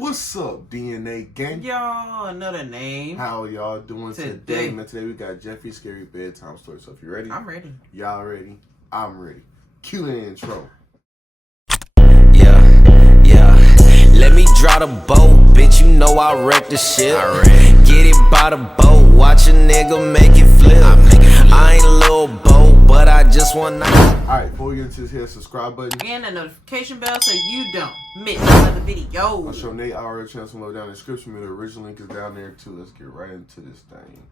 What's up, DNA gang? Y'all, another name. How y'all doing today? Man, today we got Jeffy'S scary bedtime story. So if you're ready, I'm ready. Y'all ready? I'm ready. Cue the intro. Yeah. Let me draw the boat, bitch. You know I wreck the shit. Get it by the boat, watch a nigga make it flip. I ain't a little boat, but I just want. Alright, before we get into this, hit the subscribe button And the notification bell so you don't miss another video. I'll show Nate our channel some low down in the description. The original link is down there too. Let's get right into this thing.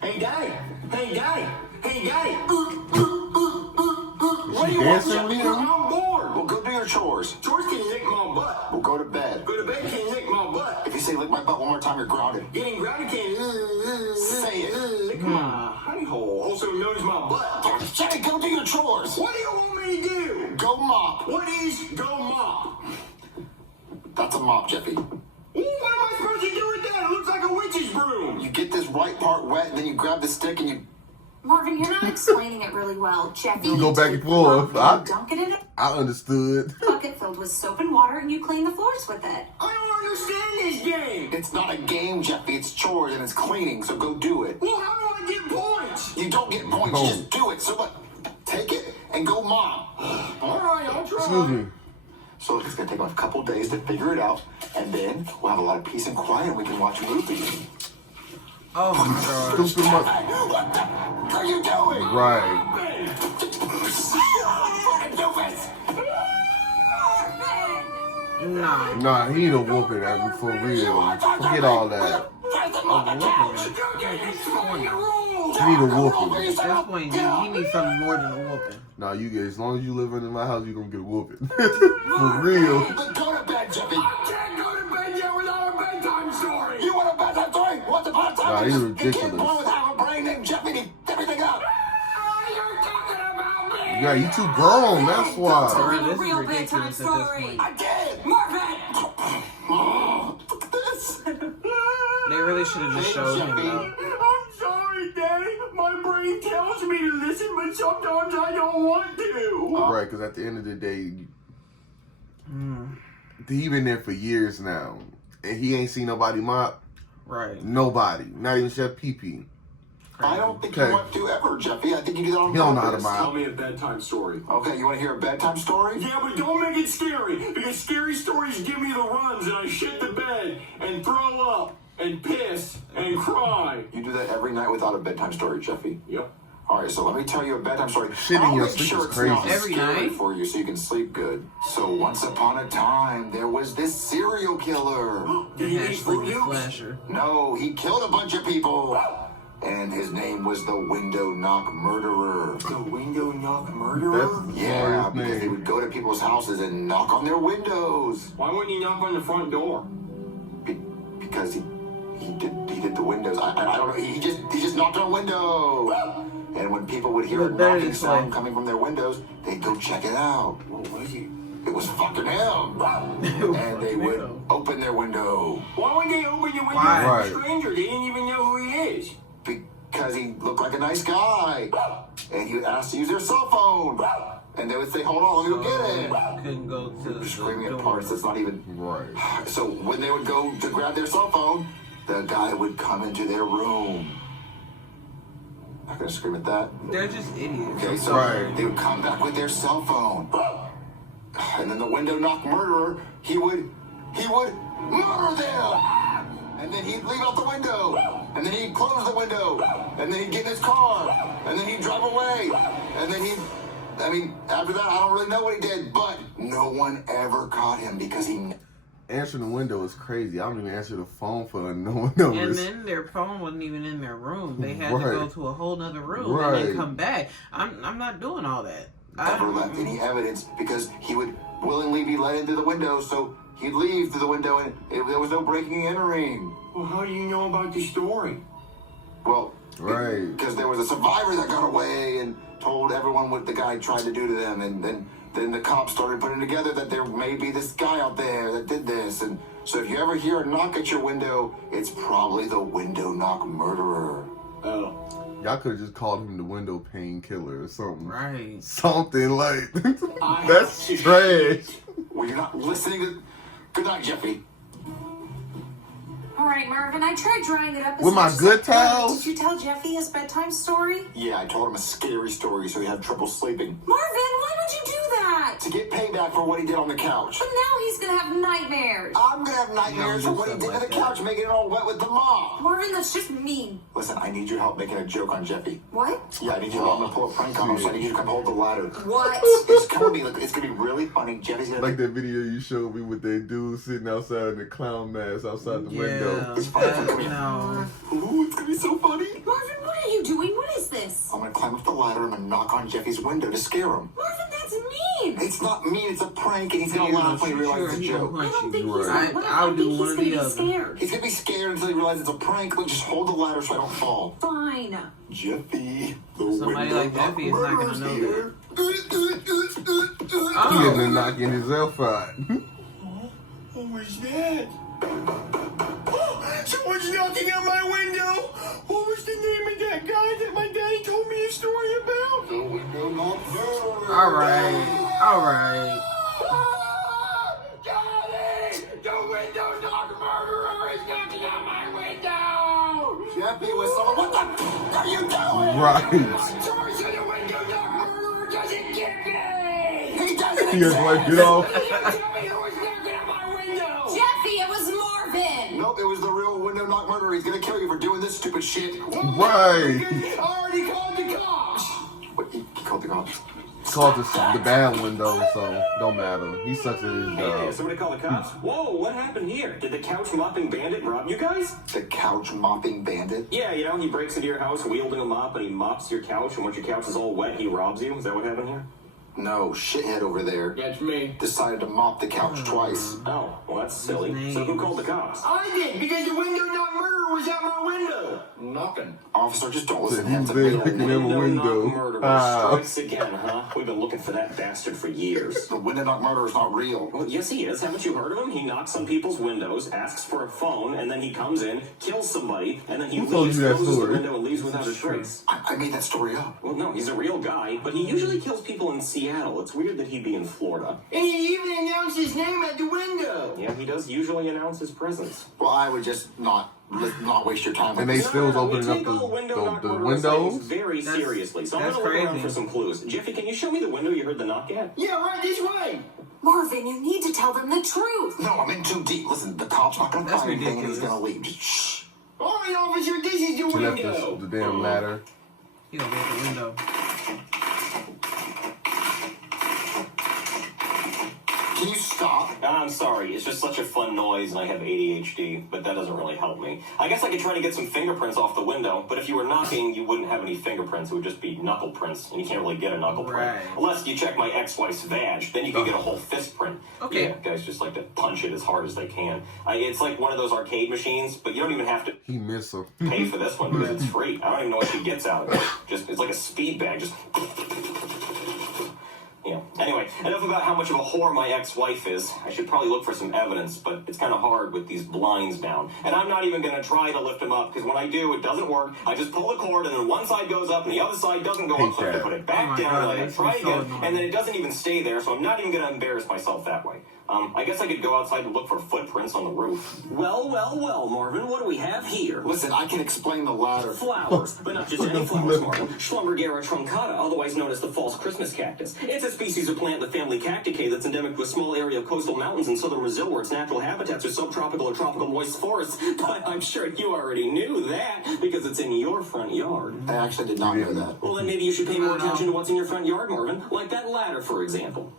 Hey daddy! Is she dancing? I'm bored. Well, go do your chores. Chores can lick my butt. Well, go to bed. Go to bed can lick my butt. If you say lick my butt one more time, you're grounded. Getting grounded can say it. Lick my honey hole, also known as my butt. Jeffy, go do your chores. What do you want me to do? Go mop. What is go mop? That's a mop, Jeffy. What am I supposed to do with that? It looks like a witch's broom. You get this right part wet, and then you grab the stick and you... Marvin, you're not explaining it really well. Jeffy, You go back and take the forth. mop, you dunk it in a I understood. bucket filled with soap and water, and you clean the floors with it. I don't understand this game. It's not a game, Jeffy. It's chores and it's cleaning, so go do it. Well, how do I get points? You don't get points. You just do it. So what? Take it and go mop. All right, I'll try. Excuse me. So it's going to take a couple days to figure it out, and then we'll have a lot of peace and quiet, and we can watch movies. Oh my god. Stupid mother. What the f*** are you doing? Right. Nah, he need a whooping at me for real. Forget all that. He need a whooping. At this point, he needs something more than a whooping. Nah, you get, as long as you live in my house, you gonna get a whooping. For real. But go to bed, Jeffy. I can't go to bed yet without a bedtime story. You want a bedtime story? Once upon a time, Nah, he's you ridiculous. can't born with half a brain named Jeffy. He everything up. You're talking about me. Yeah, you too grown, that's why. Bro, this is Real ridiculous bedtime at this story. point. I did. Marvin! Oh, look at this. They really should have just showed him though. I'm sorry, Daddy. My brain tells me to listen, but sometimes I don't want to. Right, because at the end of the day, he been there for years now. And he ain't seen nobody mop. Right. Nobody. Not even Chef Pee-Pee. I don't think Okay. you want to ever, Jeffy. I think you do that on He don't know how to purpose. mop. Tell me a bedtime story. Okay, you want to hear a bedtime story? Yeah, but don't make it scary, because scary stories give me the runs and I shit the bed and throw up and piss and cry. You do that every night without a bedtime story, Jeffy. Yep. All right, so let me tell you a bedtime story. Shitting I'll your make sleep sure is it's crazy. not Every scary night? for you so you can sleep good. So once upon a time, there was this serial killer. Did he Had eat Fruit sleeping Loops? flasher. No, he killed a bunch of people. And his name was the Window Knock Murderer. The window knock murderer? That's Yeah, his because he name. would go to people's houses and knock on their windows. Why wouldn't he knock on the front door? Because he did the windows. I don't know. He just knocked on a window. And when people would hear a But that knocking is sound like- coming from their windows, they'd go check it out. What was he? It was fucking him. And they would open their window Why would they open your window Why? for Right. a stranger? They didn't even know who he is. because he looked like a nice guy. And he would ask to use their cell phone. And they would say, hold on, let me go get it. Couldn't go to the Screaming at door. parts that's not even... Right. So when they would go to grab their cell phone, the guy would come into their room. Not gonna scream at that. They're just idiots. Okay, so Right. they would come back with their cell phone. And then the window knock murderer, he would murder them. And then he'd leave out the window. And then he'd close the window. And then he'd get in his car. And then he'd drive away. And then after that, I don't really know what he did, but no one ever caught him because he... Answering the window is crazy. I don't even answer the phone for unknown And numbers. then their phone wasn't even in their room. They had Right. to go to a whole nother room and Right. then come back. I'm not doing all that. Never left any evidence because he would willingly be let into the window, so he'd leave through the window and there was no breaking and entering. Well, how do you know about the story? Well, Right. because there was a survivor that got away and told everyone what the guy tried to do to them, and then the cops started putting together that there may be this guy out there that did this, and so if you ever hear a knock at your window, it's probably the window knock murderer. Oh. Y'all could have just called him the window pane killer or something. Right. Something like I that's have to trash. Well, you're not listening to... Good night, Jeffy. Marvin. I tried drying it up as With my much good as I could. towels? Did you tell Jeffy his bedtime story? Yeah, I told him a scary story so he had trouble sleeping. Marvin, why would you do that? To get payback for what he did on the couch. But now he's gonna have nightmares. I'm gonna have nightmares No, for what he you did said to the like couch, making it all wet with the mop. Marvin, that's just mean. Listen, I need your help making a joke on Jeffy. What? Yeah, I need you to help me pull a prank on him, so I need you to come hold the ladder. What? It's gonna be really funny. Jeffy's gonna Like that video you showed me with that dude sitting outside in the clown mask outside the window. It's funny. Come here. No. Ooh, it's gonna be so funny. Marvin, what are you doing? What is this? I'm gonna climb up the ladder and I'm gonna knock on Jeffy's window to scare him. Marvin, that's mean. It's not mean, it's a prank, and he's gonna laugh when he realizes it's a joke. I don't think he's Right. gonna laugh. I'll I do think one he's or the gonna be other. scared. He's gonna be scared until he realizes it's a prank. Look, just hold the ladder so I don't fall. Fine. Jeffy, the Somebody window like Jeffy is not gonna murderer's know here. He ended up knocking himself out. What was that? Someone's knocking on my window. What was the name of that guy that my daddy told me a story about? The window not murderer. All right. All right. Daddy! The window knock murderer is knocking on my window! Jeffy with someone. What the f are you doing? Right. George, the window knock murderer doesn't get me! He doesn't He just like, get off. Tell me who was knocking on my window! Jeffy, it was Marvin. Nope, it was the real window knock murderer. He's gonna kill you for doing this stupid shit. Right. I already called the cops! What, he called the cops? Called the bad window, so don't matter. He sucks at his Hey, job. somebody call the cops. Whoa, what happened here? Did the couch mopping bandit rob you guys? The couch mopping bandit? Yeah, you know, he breaks into your house wielding a mop and he mops your couch, and once your couch is all wet, he robs you. Is that what happened here? No, shithead over there That's me. decided to mop the couch twice. Oh, well, that's silly. So who called the cops? I did, because the window knock murderer was at my window. Knocking. Officer, just don't listen to Who's him. It's a there bait. looking in the Knock window? murderer Ah. strikes again, huh? We've been looking for that bastard for years. The window knock murderer is not real. Well, yes, he is. Haven't you heard of him? He knocks on people's windows, asks for a phone, and then he comes in, kills somebody, and then he Who told leaves, you that closes the story? window, and leaves without a trace. I made that story up. Well, no, he's a real guy, but he usually kills people in Seattle. It's weird that he'd be in Florida. And he even announced his name at the window. Yeah, he does usually announce his presence. Well, I would just not waste your time. And they still we opening up take all window knock the murder sightings windows. very seriously, so I'm that's gonna look around crazy. for some clues. Jeffy, can you show me the window you heard the knock at? Yeah, right this way. Marvin, you need to tell them the truth. No, I'm in too deep. Listen, the cop's not gonna That's find anything and he's ridiculous. gonna leave. Just shh. All right, officer, this is the He left window. the damn ladder. He gonna go out the window. Can you stop? I'm sorry, it's just such a fun noise and I have ADHD, but that doesn't really help me. I guess I could try to get some fingerprints off the window, but if you were knocking, you wouldn't have any fingerprints. It would just be knuckle prints, and you can't really get a knuckle print. Right. Unless you check my ex-wife's vag, then you can get a whole fist print. Okay. Yeah, guys just like to punch it as hard as they can. It's like one of those arcade machines, but you don't even have to He missed him. pay for this one because it's free. I don't even know what she gets out of it. Just it's like a speed bag. Just yeah. Anyway, enough about how much of a whore my ex-wife is. I should probably look for some evidence, but it's kind of hard with these blinds down. And I'm not even going to try to lift them up because when I do, it doesn't work. I just pull the cord and then one side goes up and the other side doesn't go up. So I have to put it back Oh my down God, and I that's try so again, annoying. and then it doesn't even stay there. So I'm not even going to embarrass myself that way. I guess I could go outside and look for footprints on the roof. Well, Marvin, what do we have here? Listen, I can explain the ladder. Flowers, but not just any flowers, Marvin. Schlumbergera truncata, otherwise known as the false Christmas cactus. It's a species of plant in the family Cacticae that's endemic to a small area of coastal mountains in southern Brazil where its natural habitats are subtropical or tropical moist forests. But I'm sure you already knew that because it's in your front yard. I actually did not know that. Well, then maybe you should pay more attention to what's in your front yard, Marvin. Like that ladder, for example.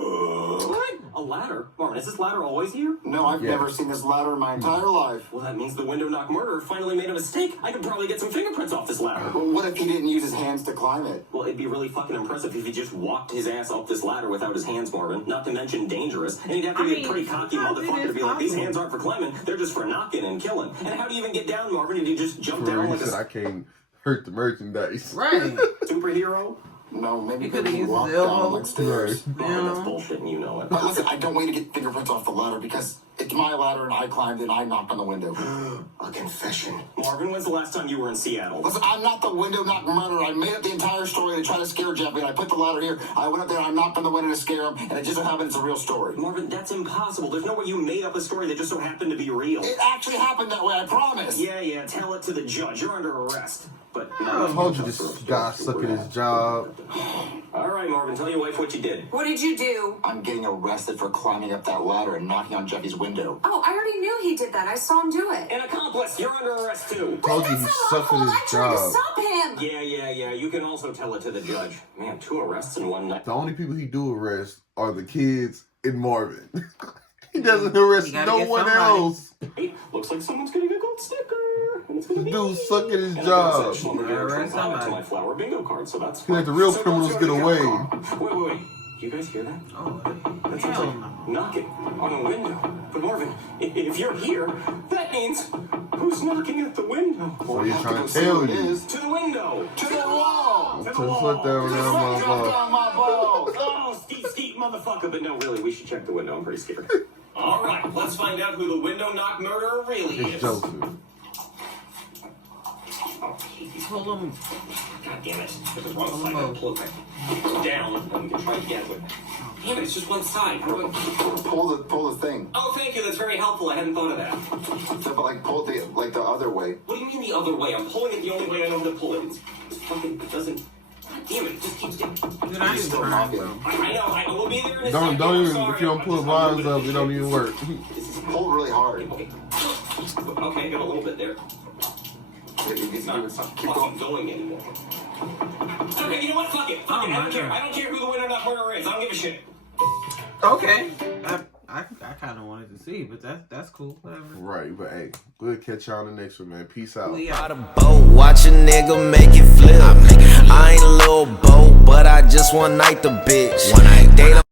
What? A ladder? Marvin, is this ladder always here? No, I've Yeah. never seen this ladder in my entire life. Well, that means the window knock murderer finally made a mistake. I could probably get some fingerprints off this ladder. Well, what if he didn't use his hands to climb it? Well, it'd be really fucking impressive if he just walked his ass up this ladder without his hands, Marvin. Not to mention dangerous. And he'd have to be a pretty cocky motherfucker to be like, these hands aren't for climbing, they're just for knocking and killing. And how do you even get down, Marvin, if you just jump down He like said, I a can't hurt the merchandise. Right. superhero? No, maybe He could've he used walked his down elbow. like stairs. Oh, that's bullshit and you know it. But listen, I don't want you to get fingerprints off the ladder because It's my ladder, and I climbed and I knocked on the window. A confession. Marvin, when's the last time you were in Seattle? Listen, I'm not the window knock murderer. I made up the entire story to try to scare Jeffy, and I put the ladder here. I went up there and I knocked on the window to scare him, and it just so happened it's a real story. Marvin, that's impossible. There's no way you made up a story that just so happened to be real. It actually happened that way, I promise. Yeah, tell it to the judge. You're under arrest. But I told you this guy suck at his job. all right, Marvin, tell your wife what you did. What did you do? I'm getting arrested for climbing up that ladder and knocking on Jeffy's window. Oh, I already knew he did that. I saw him do it. An accomplice, you're under arrest too. Told you he sucked at I his tried to job. stop him. Yeah. You can also tell it to the judge. Man, 2 arrests in one night. The only people he do arrest are the kids and Marvin. He doesn't arrest You gotta no get one somebody. else. Hey, looks like someone's getting a gold sticker. And it's gonna This be dude me. suck at his And job. I got Schlumberger Yeah, right, Trump somebody. to my flower bingo card, so that's He let the real So criminals don't get you away. Wait. You guys hear that? Oh, That sounds hell like no. knocking on a window. But Marvin, if you're here, that means who's knocking at the window? So he's trying to See tell what it you. is. To the window. To the wall! To the Just wall. let that one down my ball. Down my balls! Oh, Steve, motherfucker. But no, really, we should check the window. I'm pretty scared. All right, let's find out who the window knock murderer really It's is. Joseph. Oh, Pull him. God damn it. If it's one side, I'll pull it back down, and we can try again. But damn it, it's just one side. How do I... Pull the thing. Oh, thank you. That's very helpful. I hadn't thought of that. So, but like pull it the other way. What do you mean the other way? I'm pulling it the only way I know how to pull it. It fucking doesn't... God damn it, it just keeps getting... Dude, I ain't Still trying, knocking. bro. I know. We'll be there in a Don't second. I'm even, sorry. if you don't I'm pull just the a little lines bit up, it don't even work. This is... Pull really hard. Okay, I got a little bit there. It's not Keep fucking going. going anymore. Okay, you know what? Fuck it. I don't care. I don't care who the winner knock murderer is. I don't give a shit. Okay. I kind of wanted to see, but that's cool. Whatever. Right, but hey, we'll catch y'all on the next one, man. Peace out. We By out. the boat, watch a nigga make it flip. I ain't a little boat, but I just one night the bitch. They don't